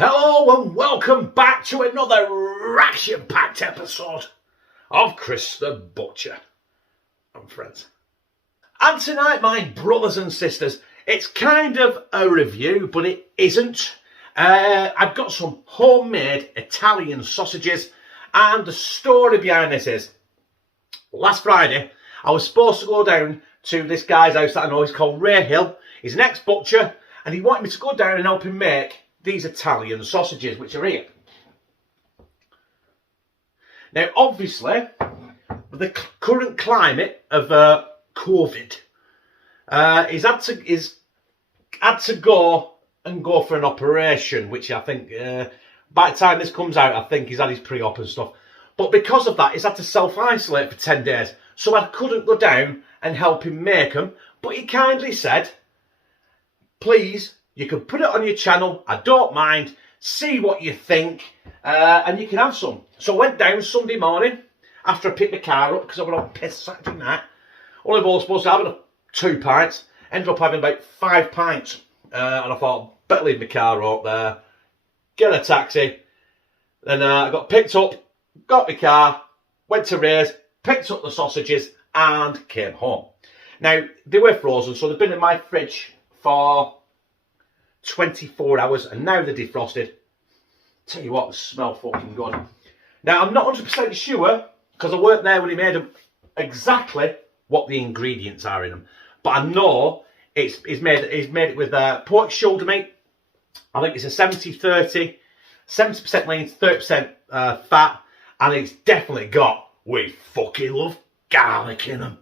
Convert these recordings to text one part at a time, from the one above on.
Hello and welcome back to another action-packed episode of Chris the Butcher and Friends. And tonight, my brothers and sisters, it's kind of a review, but it isn't. I've got some homemade Italian sausages, and the story behind this is, last Friday, I was supposed to go down to this guy's house that I know, he's called Ray Hill. He's an ex-butcher, and he wanted me to go down and help him make these Italian sausages, which are here. Now, obviously, with the current climate of COVID, he's had to go for an operation, which I think, by the time this comes out, I think he's had his pre-op and stuff. But because of that, he's had to self-isolate for 10 days. So I couldn't go down and help him make them. But he kindly said, please, you can put it on your channel, I don't mind, see what you think, and you can have some. So I went down Sunday morning, after I picked my car up, because I went on piss Saturday night. Only was supposed to have 2 pints, ended up having about 5 pints. And I thought, better leave my car up there, get a taxi. Then I got picked up, got my car, went to Ray's, picked up the sausages, and came home. Now, they were frozen, so they've been in my fridge for 24 hours, and now they're defrosted. Tell you what, they smell fucking good. Now, I'm not 100% sure, because I weren't there when he made them, exactly what the ingredients are in them. But I know he's made it with pork shoulder meat. I think it's a 70-30, 70% lean, 30% fat, and it's definitely got, we fucking love garlic in them.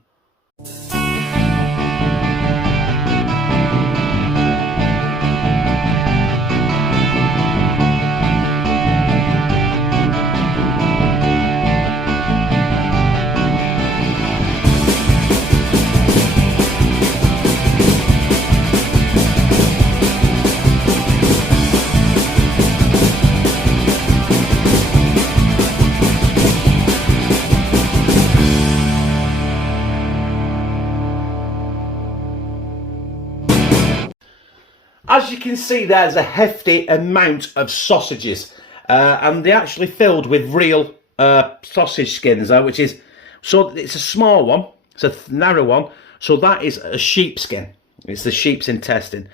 As you can see, there's a hefty amount of sausages, and they're actually filled with real sausage skins, which is, so it's a small one, it's a narrow one, so that is a sheepskin. It's the sheep's intestine.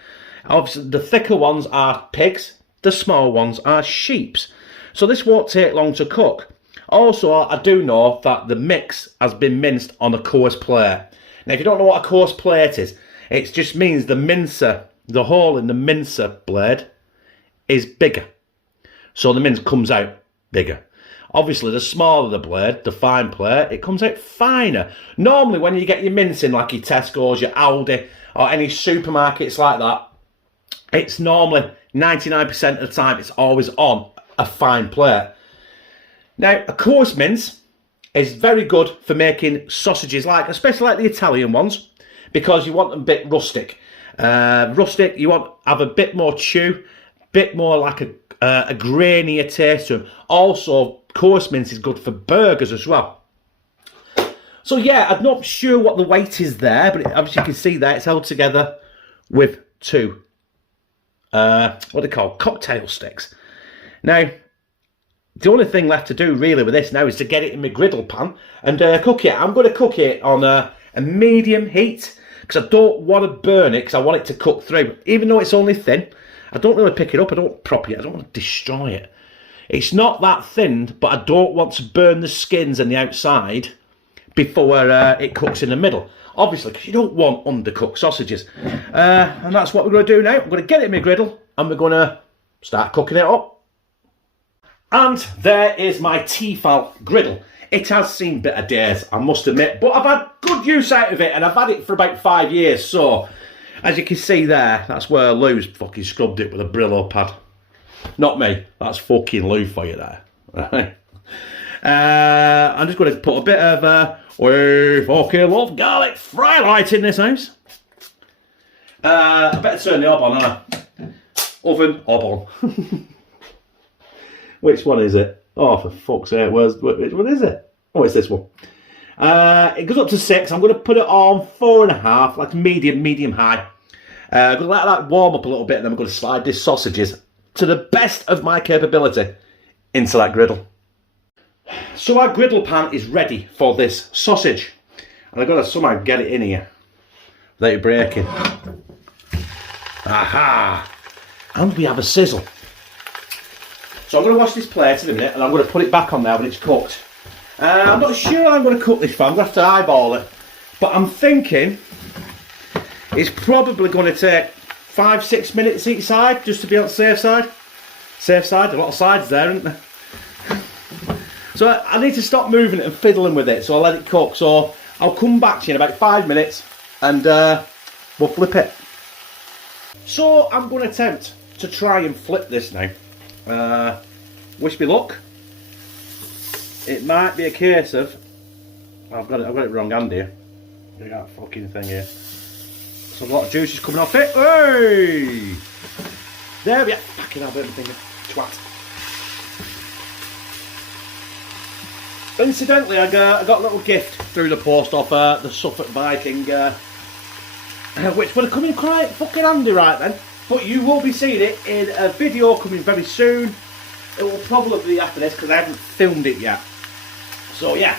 Obviously, the thicker ones are pigs, the small ones are sheep's. So this won't take long to cook. Also, I do know that the mix has been minced on a coarse plate. Now, if you don't know what a coarse plate is, it just means the mincer, the hole in the mincer blade is bigger. So the mince comes out bigger. Obviously, the smaller the blade, the fine plate, it comes out finer. Normally, when you get your mince in, like your Tesco's, your Aldi, or any supermarkets like that, it's normally 99% of the time, it's always on a fine plate. Now, a coarse mince is very good for making sausages, especially like the Italian ones, because you want them a bit rustic. Rustic, you want to have a bit more chew, bit more like a grainier taste to them. Also, coarse mince is good for burgers as well. So yeah, I'm not sure what the weight is there, but as you can see there, it's held together with 2, what are they called, cocktail sticks. Now, the only thing left to do really with this now is to get it in my griddle pan and cook it. I'm going to cook it on a medium heat, because I don't want to burn it, because I want it to cook through. Even though it's only thin, I don't really pick it up, I don't prop it, I don't want to destroy it. It's not that thin, but I don't want to burn the skins and the outside before it cooks in the middle. Obviously, because you don't want undercooked sausages. And that's what we're going to do now. I'm going to get it in my griddle, and we're going to start cooking it up. And there is my Tefal griddle. It has seen better days, I must admit, but I've had good use out of it, and I've had it for about 5 years. So, as you can see there, that's where Lou's fucking scrubbed it with a Brillo pad. Not me, that's fucking Lou for you there. Right. I'm just going to put a bit of, we fucking love garlic fry light in this house. I better turn the hob on, haven't I? Oven, hob on. Which one is it? Oh, for fuck's sake, which one is it? Oh, it's this one. It goes up to 6. I'm going to put it on 4.5, like medium high. I'm going to let that warm up a little bit, and then I'm going to slide these sausages to the best of my capability into that griddle. So our griddle pan is ready for this sausage. And I've got to somehow get it in here without it breaking. Aha! And we have a sizzle. So I'm going to wash this plate in a minute and I'm going to put it back on there when it's cooked. I'm not sure I'm going to cook this for. I'm going to have to eyeball it. But I'm thinking it's probably going to take 5-6 minutes each side, just to be on the safe side. Safe side, a lot of sides there, isn't there? So I need to stop moving it and fiddling with it, so I'll let it cook. So I'll come back to you in about 5 minutes and we'll flip it. So I'm going to attempt to try and flip this now. Wish me luck. It might be a case of I've got it wrong hand here. Look at that fucking thing here. So a lot of juice is coming off it. Hey! There we are. Fucking have everything. Twat. Incidentally, I got a little gift through the post off the Suffolk Viking, which would have come in quite fucking handy right then. But you will be seeing it in a video coming very soon. It will probably be after this because I haven't filmed it yet. So yeah.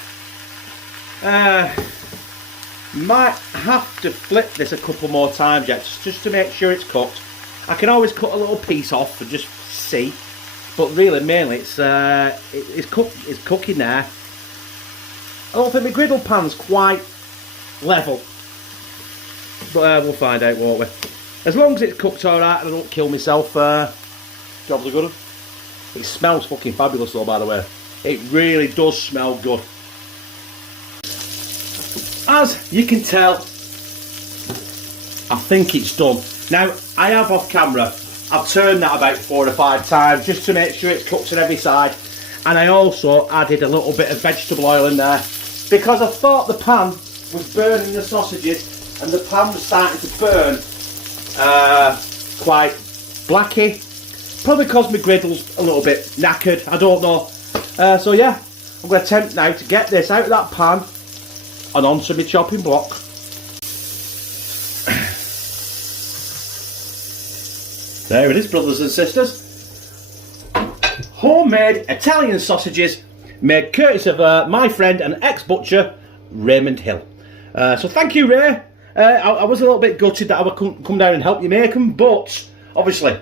Might have to flip this a couple more times yet, just to make sure it's cooked. I can always cut a little piece off and just see, but really, mainly it's cooking there. I don't think the griddle pan's quite level, but we'll find out, won't we? As long as it's cooked alright and I don't kill myself, jobs are good. It smells fucking fabulous though, by the way. It really does smell good. As you can tell, I think it's done. Now, I have off camera, I've turned that about 4 or 5 times just to make sure it's cooked on every side. And I also added a little bit of vegetable oil in there because I thought the pan was burning the sausages and the pan was starting to burn quite blacky. Probably because my griddle's a little bit knackered, I don't know. So yeah, I'm going to attempt now to get this out of that pan and onto my chopping block. There it is, brothers and sisters. Homemade Italian sausages made courtesy of my friend and ex-butcher, Raymond Hill. So thank you, Ray. I was a little bit gutted that I couldn't come down and help you make them, but obviously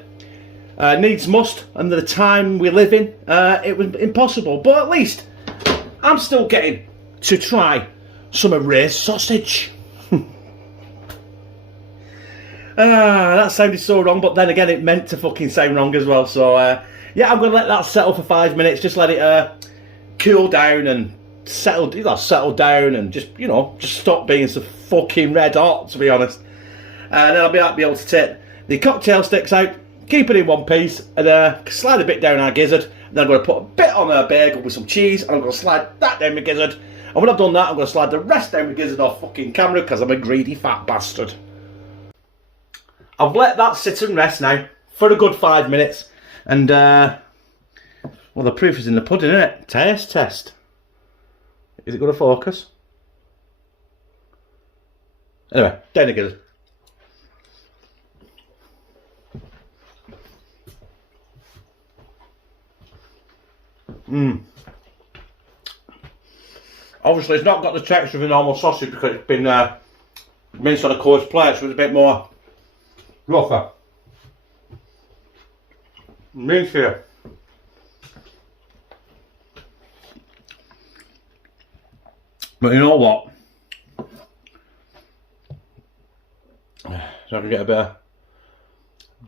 needs must, and the time we live in, it was impossible. But at least I'm still getting to try some of Ray's sausage. That sounded so wrong, but then again it meant to fucking sound wrong as well. So yeah, I'm going to let that settle for 5 minutes, just let it cool down and settle down and just, you know, just stop being so fucking red hot, to be honest. And then I'll be able to take the cocktail sticks out, keep it in one piece, and slide a bit down our gizzard. And then I'm going to put a bit on a bagel with some cheese, and I'm going to slide that down my gizzard. And when I've done that, I'm going to slide the rest down my gizzard off fucking camera because I'm a greedy fat bastard. I've let that sit and rest now for a good 5 minutes. And, well, the proof is in the pudding, isn't it? Taste test. Is it going to focus? Anyway, down the gizzard. Obviously, it's not got the texture of a normal sausage because it's been minced on a coarse plate, so it's a bit more rougher. Means here. But you know what? So I can get a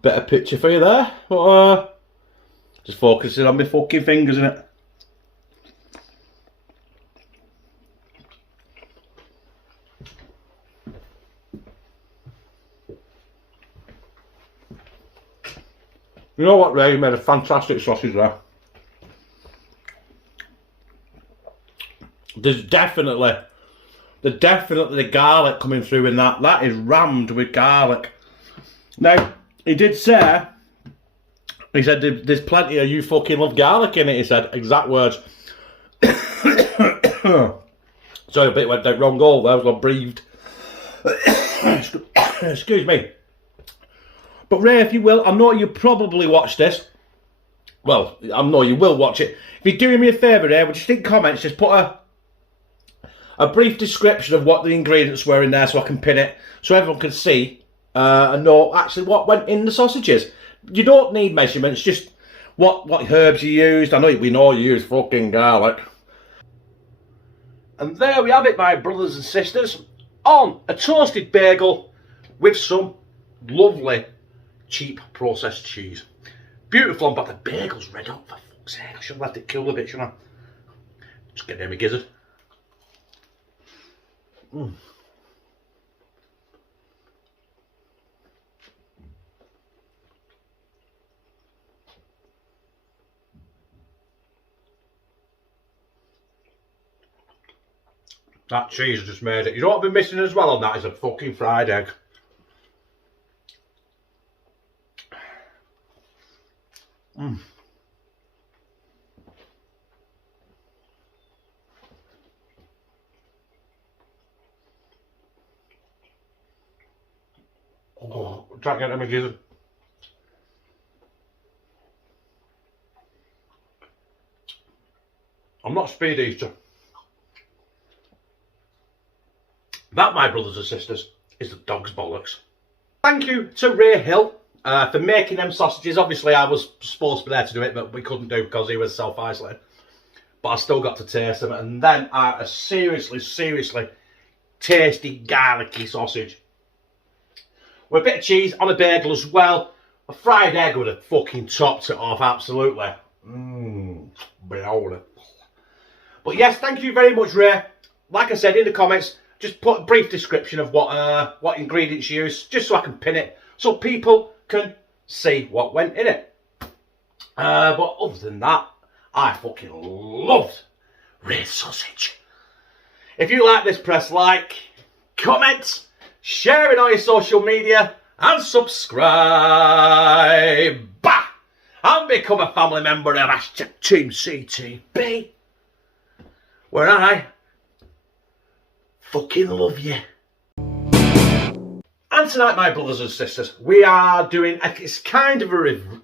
better picture for you there. But just focusing on my fucking fingers, innit? You know what, Ray? You made a fantastic sausage there. There's definitely the garlic coming through in that. That is rammed with garlic. Now, he did say, he said, there's plenty of you fucking love garlic in it, he said, exact words. Sorry, a bit went down wrong hole there, I was all breathed. Excuse me. But Ray, if you will, I know you probably watched this, well, I know you will watch it. If you're doing me a favour here, would you think comments, just put a brief description of what the ingredients were in there so I can pin it, so everyone can see and know actually what went in the sausages. You don't need measurements, just what herbs you used. I know we know you use fucking garlic. And there we have it, my brothers and sisters, on a toasted bagel with some lovely cheap processed cheese. Beautiful one, but the bagel's red hot, for fuck's sake. I should have left it cool a bit, shouldn't I? Just get near my gizzard. That cheese has just made it. You know what I've been missing as well on that is a fucking fried egg. Oh, try to get them a gizzard. I'm not a speed eater. That, my brothers and sisters, is the dog's bollocks. Thank you to Ray Hill for making them sausages. Obviously, I was supposed to be there to do it, but we couldn't do because he was self-isolated. But I still got to taste them, and them are a seriously, seriously tasty, garlicky sausage. With a bit of cheese on a bagel as well. A fried egg would have fucking topped it off, absolutely. Behold. But yes, thank you very much, Ray. Like I said in the comments, just put a brief description of what ingredients you use, just so I can pin it, so people can see what went in it. But other than that, I fucking loved Ray's sausage. If you like this, press like, comment, share it on your social media, and subscribe. Bah! And become a family member of Team CTB, where I fucking love you. And tonight, my brothers and sisters, we are doing, it's kind of a review.